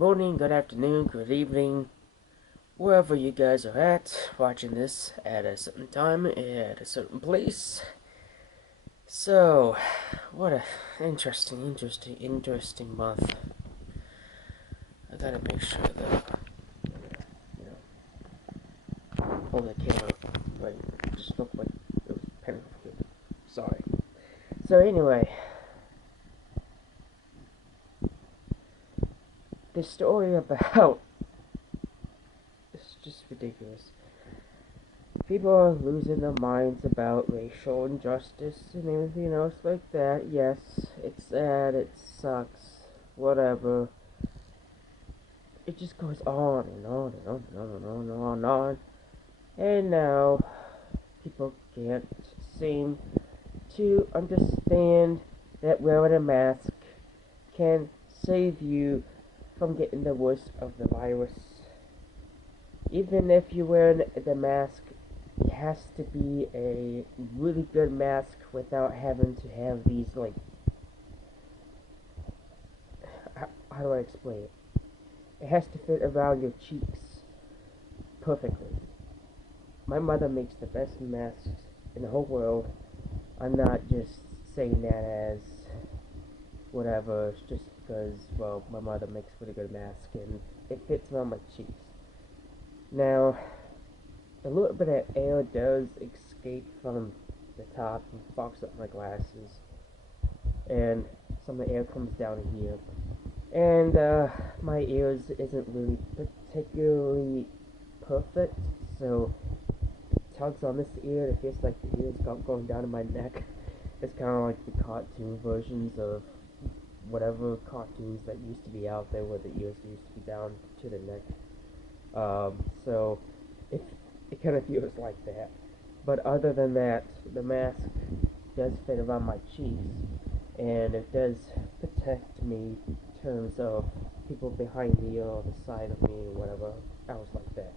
morning, good afternoon, good evening, wherever you guys are at, watching this at a certain time, at a certain place. So, what a interesting month. I gotta make sure that, you know, hold the camera right. It just looked like it was penning good. Sorry. So anyway, this story about, it's just ridiculous. People are losing their minds about racial injustice and everything else like that. Yes, it's sad, it sucks, whatever. It just goes on and on and on and on and on and on and on. And now, people can't seem to understand that wearing a mask can save you from getting the worst of the virus. Even if you're wearing the mask, it has to be a really good mask without having to have these, like, how do I explain it? It has to fit around your cheeks perfectly. My mother makes the best masks in the whole world. I'm not just saying that as whatever, it's just because, well, my mother makes a really good mask and it fits around my cheeks. Now, a little bit of air does escape from the top and fogs up my glasses, and some of the air comes down here, and my ears isn't really particularly perfect, so it tugs on this ear and it feels like the ear's going down to my neck. It's kind of like the cartoon versions of whatever cartoons that used to be out there where the ears used to be down to the neck. So it kind of feels like that. But other than that, the mask does fit around my cheeks, and it does protect me in terms of people behind me or the side of me or whatever else like that.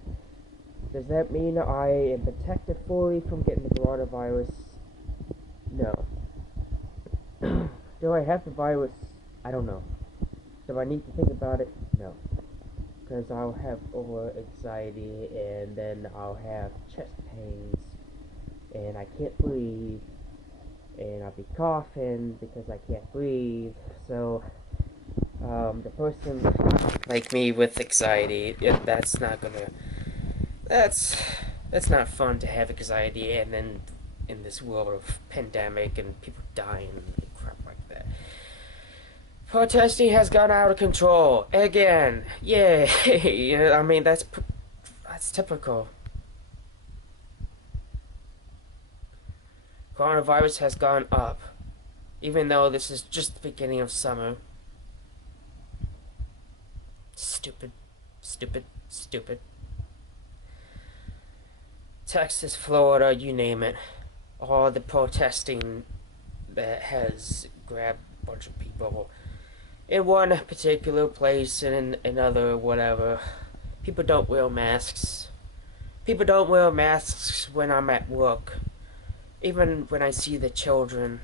Does that mean I am protected fully from getting the coronavirus? No. Do I have the virus? I don't know. Do I need to think about it? No. Because I'll have over anxiety, and then I'll have chest pains, and I can't breathe, and I'll be coughing because I can't breathe. So, the person like me with anxiety, that's not gonna, that's not fun to have anxiety, and then in this world of pandemic and people dying and crap like that. Protesting has gone out of control again. Yay! I mean, that's typical. Coronavirus has gone up, even though this is just the beginning of summer. Stupid, stupid, stupid. Texas, Florida, you name it. All the protesting that has grabbed a bunch of people in one particular place and in another whatever. People don't wear masks. People don't wear masks when I'm at work. Even when I see the children.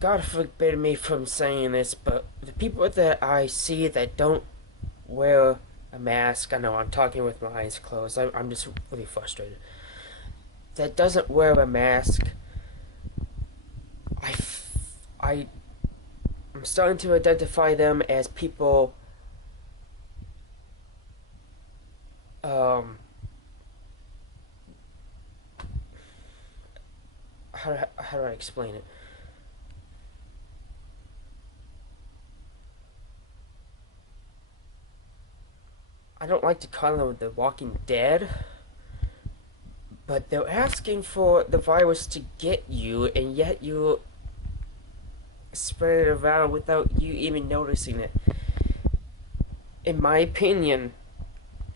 God forbid me from saying this, but the people that I see that don't wear a mask, I know I'm talking with my eyes closed, I'm just really frustrated, that doesn't wear a mask, I'm starting to identify them as people, how do I explain it? I don't like to call them the Walking Dead, but they're asking for the virus to get you, and yet you spread it around without you even noticing it. In my opinion,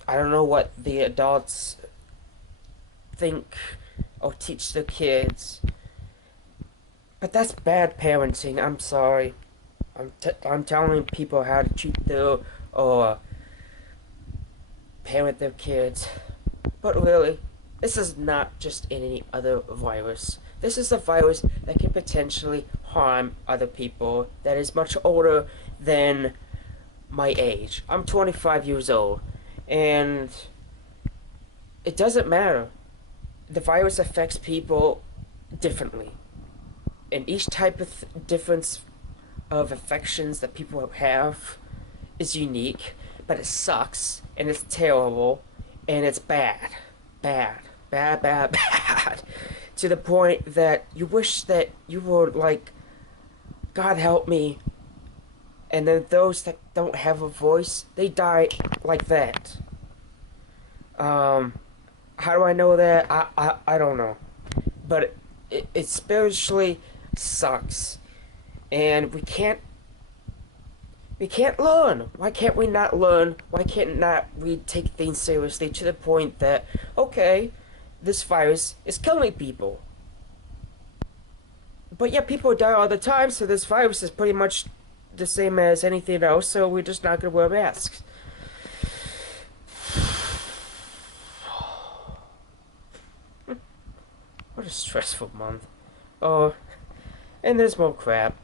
I don't know what the adults think or teach their kids, but that's bad parenting. I'm sorry. I'm telling people how to treat their or parent their kids, but really, this is not just any other virus. This is a virus that can potentially harm other people that is much older than my age. I'm 25 years old, and it doesn't matter. The virus affects people differently, and each type of difference of affections that people have is unique, but it sucks, and it's terrible, and it's bad. Bad. Bad, bad, bad. To the point that you wish that you were like, God help me. And then those that don't have a voice, they die like that. How do I know that? I don't know. But it spiritually sucks. And we can't learn. Why can't we not learn? Why can't not we take things seriously to the point that, okay, this virus is killing people. But yeah, people die all the time, so this virus is pretty much the same as anything else, so we're just not gonna wear masks. What a stressful month. Oh, and there's more crap.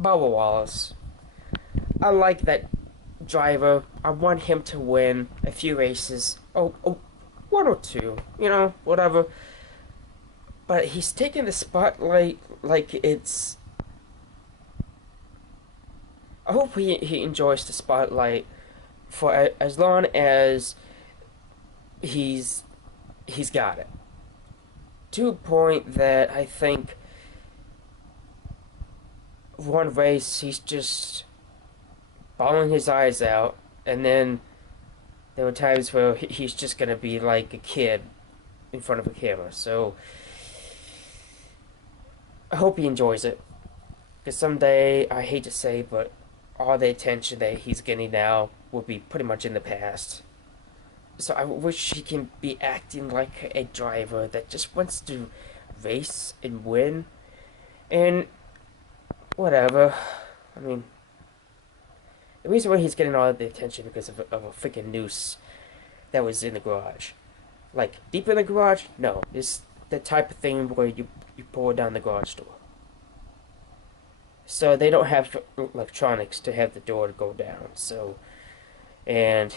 Bubba Wallace. I like that driver. I want him to win a few races. Oh, one or two. You know, whatever. But he's taking the spotlight like it's... I hope he enjoys the spotlight for as long as he's got it. To a point that I think one race he's just bawling his eyes out, and then there were times where he's just gonna be like a kid in front of a camera. So I hope he enjoys it, because someday, I hate to say, but all the attention that he's getting now will be pretty much in the past. So I wish he can be acting like a driver that just wants to race and win, and whatever. I mean, the reason why he's getting all of the attention because of a freaking noose that was in the garage. Like, deep in the garage? No. It's the type of thing where you pull it down the garage door. So they don't have electronics to have the door to go down. So, and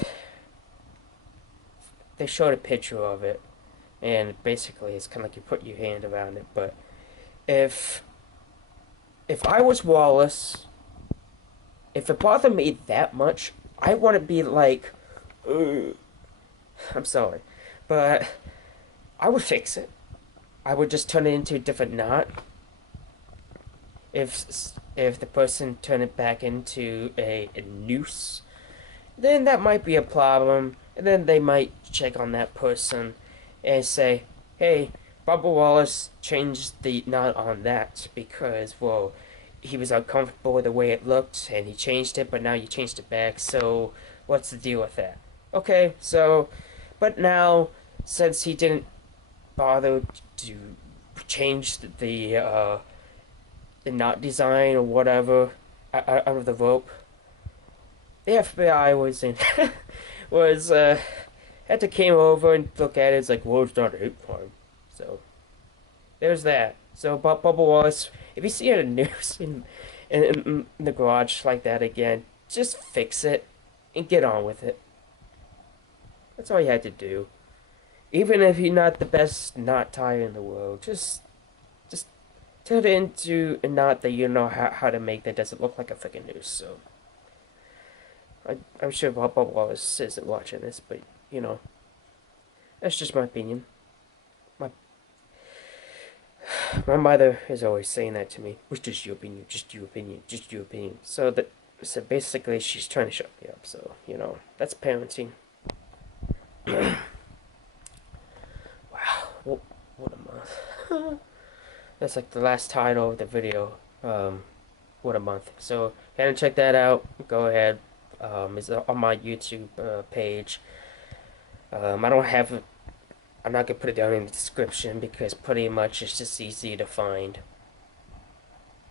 they showed a picture of it, and basically it's kind of like you put your hand around it. But if I was Wallace, if it bothered me that much, I want to be like, ugh. I'm sorry, but I would fix it. I would just turn it into a different knot. If the person turned it back into a noose, then that might be a problem. And then they might check on that person and say, hey, Bubba Wallace changed the knot on that because, well, he was uncomfortable with the way it looked and he changed it, but now you changed it back, so what's the deal with that? Okay, so, but now, since he didn't bother to change the knot design or whatever out of the rope, the FBI was in had to came over and look at it. It's like, well, it's not a hate crime. So there's that. So Bubba Wallace, if you see a noose in the garage like that again, just fix it and get on with it. That's all you had to do. Even if you're not the best knot tire in the world, just turn it into a knot that you know how to make that doesn't look like a freaking noose. So I'm sure Bubba Wallace isn't watching this, but you know, that's just my opinion. My mother is always saying that to me. It's just your opinion, just your opinion, just your opinion. So basically she's trying to shut me up. So you know, that's parenting. Wow, what a month. That's like the last title of the video. What a month. So if you haven't checked that out, go ahead. It's on my YouTube page. I'm not gonna put it down in the description because pretty much it's just easy to find.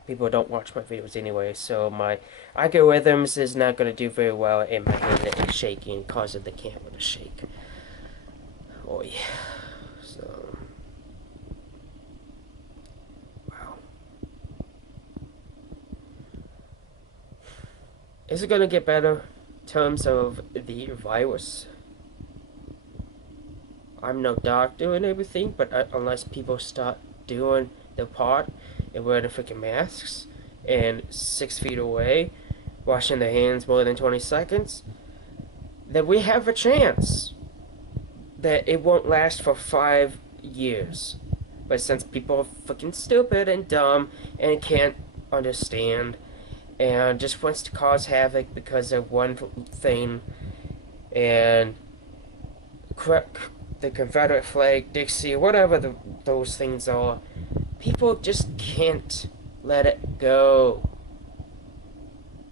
People don't watch my videos anyway, so my algorithms is not gonna do very well, and my hand is shaking, causing the camera to shake. Oh yeah. So wow. Is it gonna get better in terms of the virus? I'm no doctor and everything, but unless people start doing their part and wearing the freaking masks and 6 feet away, washing their hands more than 20 seconds, then we have a chance that it won't last for 5 years. But since people are fucking stupid and dumb and can't understand and just wants to cause havoc because of one thing and the Confederate flag, Dixie, whatever those things are, people just can't let it go.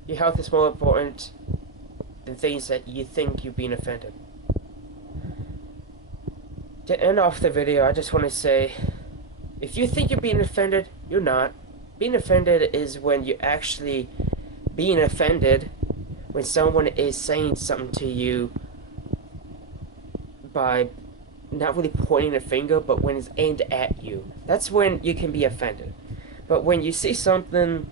Your health is more important than things that you think you're being offended. To end off the video, I just want to say, if you think you're being offended, you're not. Being offended is when you're actually being offended when someone is saying something to you by not really pointing a finger, but when it's aimed at you. That's when you can be offended. But when you see something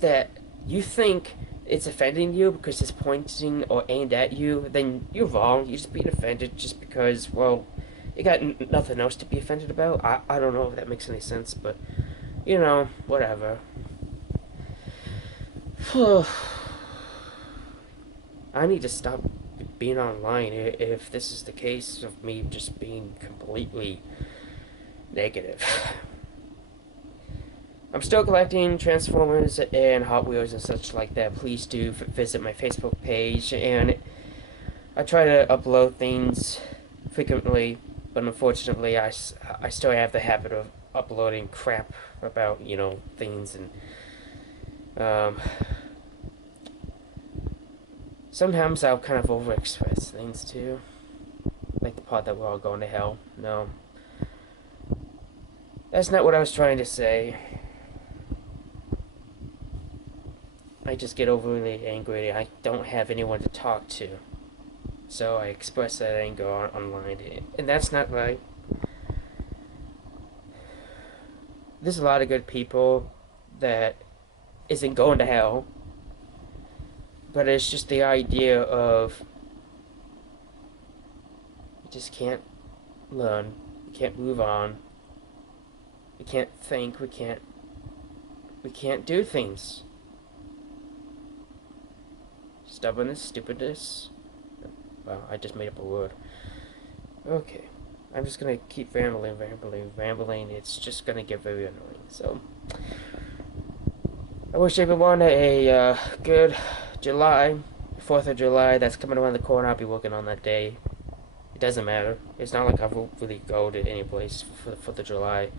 that you think it's offending you because it's pointing or aimed at you, then you're wrong. You're just being offended just because, well, you got nothing else to be offended about. I don't know if that makes any sense, but, you know, whatever. I need to stop being online if this is the case of me just being completely negative. I'm still collecting Transformers and Hot Wheels and such like that. Please do visit my Facebook page, and I try to upload things frequently, but unfortunately I still have the habit of uploading crap about, you know, things, and sometimes I'll kind of overexpress things too, like the part that we're all going to hell. No, that's not what I was trying to say. I just get overly angry. I don't have anyone to talk to, so I express that anger online, and that's not right. There's a lot of good people that isn't going to hell, but it's just the idea of we just can't learn, we can't move on, we can't think, we can't do things. Stubbornness, stupidness. Wow, I just made up a word. Okay. I'm just gonna keep rambling. It's just gonna get very annoying. So, I wish everyone a good July, 4th of July. That's coming around the corner. I'll be working on that day. It doesn't matter. It's not like I will really go to any place for the 4th of July.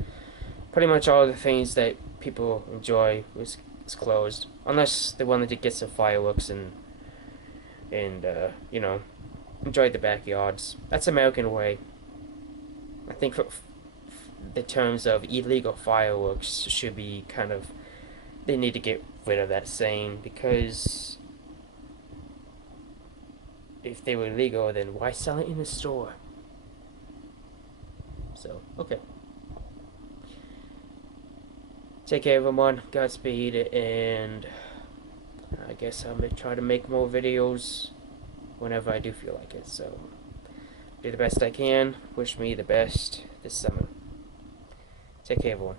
Pretty much all the things that people enjoy is closed, unless they wanted to get some fireworks and you know, enjoy the backyards. That's American way. I think for the terms of illegal fireworks should be kind of, they need to get rid of that saying, because if they were illegal, then why sell it in a store? So, okay. Take care, everyone. Godspeed, and I guess I'm going to try to make more videos whenever I do feel like it. So, do the best I can. Wish me the best this summer. Take care, everyone.